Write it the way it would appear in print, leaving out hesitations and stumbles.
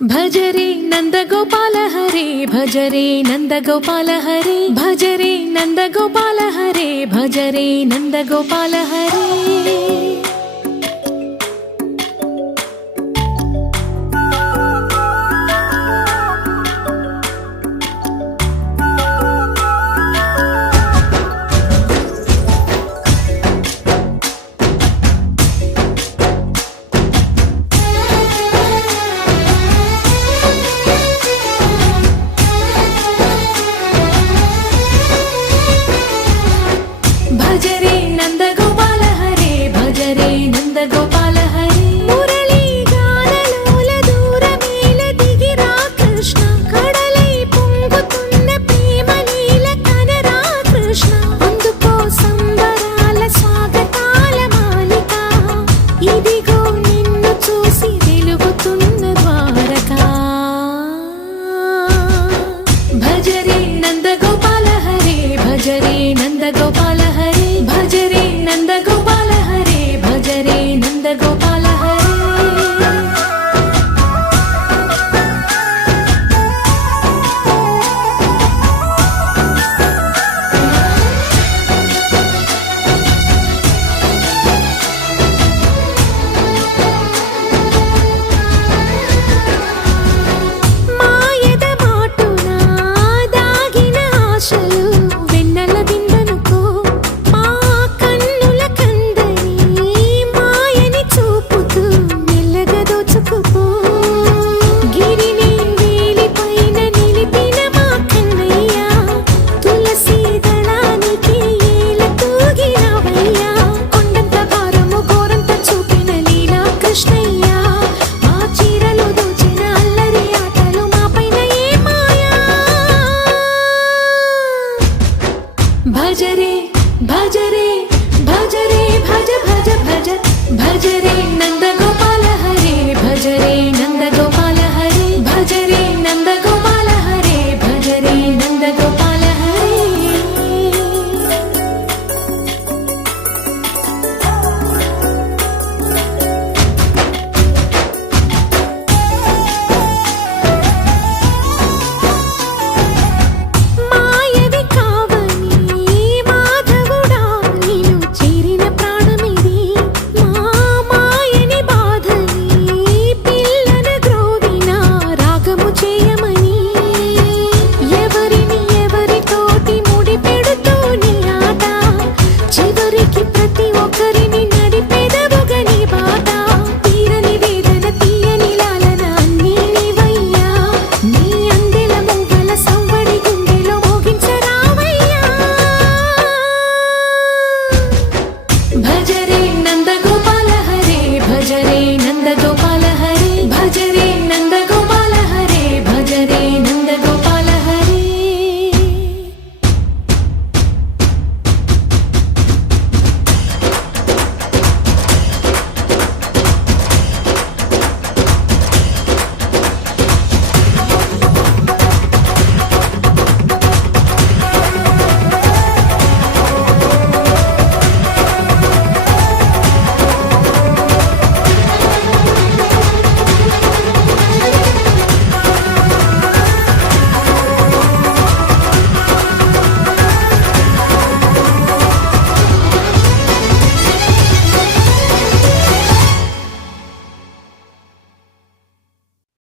భజరే నందగోపాల హరే భజరే నందగోపాల హరే భజరే నందగోపాల హరే భజరే నందగోపాల హరే భజరే నందగోపాల హరే భజరే నందగోపాల హరే మురళీ గానలోల దూరమేల దిగిరా కృష్ణ కడలై పొంగుతున్న ప్రేమ లీల కనరా కృష్ణ అందుకో సంబరాల స్వాగతాల మాలిక ఇదిగో నిన్ను చూసి వెలుగుతున్న ద్వారకా భజరే నందగోపాల హరే భజరే నందగోపాల హరే భజరే నందగోపాల హరే భజరే నందగోపాల హరే మాయద మాటున దాగిన ఆశలు వెన్నెల విందనుకో మా కన్నుల కందని మాయని చూపుతూ మెల్లగా దోచుకుపో గిరిని వేలిపైన నిలిపిన మా కన్నయ్య తులసి దళానికి ఏల తూగినవయ్యా కొండంత భారము గోరంత చూపిన లీలా కృష్ణయ్య మా చీరలు దోచిన అల్లరి ఆటలు మాపైన ఏ మాయా భజరే భజరే భజరే భజ భజ భజ భజరే నంద